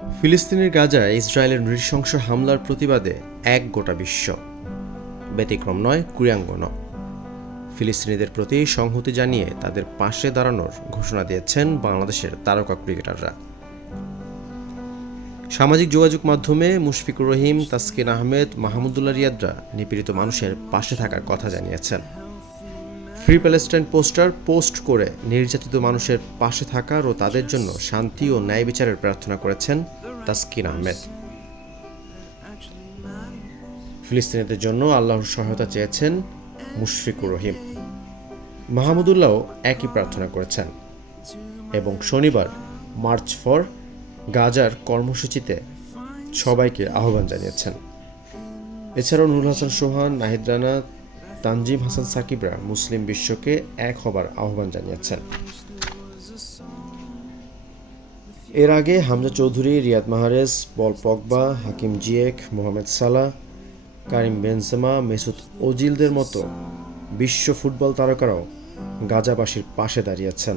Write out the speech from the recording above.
ফিলিস্তিনের গাজায় ইসরায়েলের নৃশংস হামলার প্রতিবাদে এক গোটা বিশ্ব। ব্যতিক্রম নয় কুরিয়াঙ্গন ফিলিস্তিনিদের প্রতি সংহতি জানিয়ে তাদের পাশে দাঁড়ানোর ঘোষণা দিয়েছেন বাংলাদেশের তারকা ক্রিকেটাররা। সামাজিক যোগাযোগ মাধ্যমে মুশফিকুর রহিম, তাসকিন আহমেদ মাহমুদুল্লাহ রিয়াদরা নিপীড়িত মানুষের পাশে থাকার কথা জানিয়েছেন। ফ্রি প্যালেস্টাইন পোস্টার পোস্ট করে নির্যাতিত মানুষের পাশে থাকার ও তাদের জন্য শান্তি ও ন্যায় বিচারের প্রার্থনা করেছেন তাসকিন আহমেদ। ফিলিস্তিনিদের জন্য আল্লাহর সহায়তা চেয়েছেন মুশফিকুর রহিম। মাহমুদুল্লাহও একই প্রার্থনা করেছেন। এবং শনিবার মার্চ ফর গাজার কর্মসূচিতে সবাইকে আহ্বান জানিয়েছেন। এছাড়াও নুরুল হাসান সোহান, নাহিদ রানা তানজিম হাসান সাকিবরা মুসলিম বিশ্বকে এক হবার আহ্বান জানিয়েছেন। এর আগে Hamza Choudhury, Riyad Mahrez Paul Pogba, Hakim Ziyech Mohamed Salah, Karim Benzema Mesut ওজিলদের মতো বিশ্ব ফুটবল তারকারাও গাজাবাসীর পাশে দাঁড়িয়েছেন।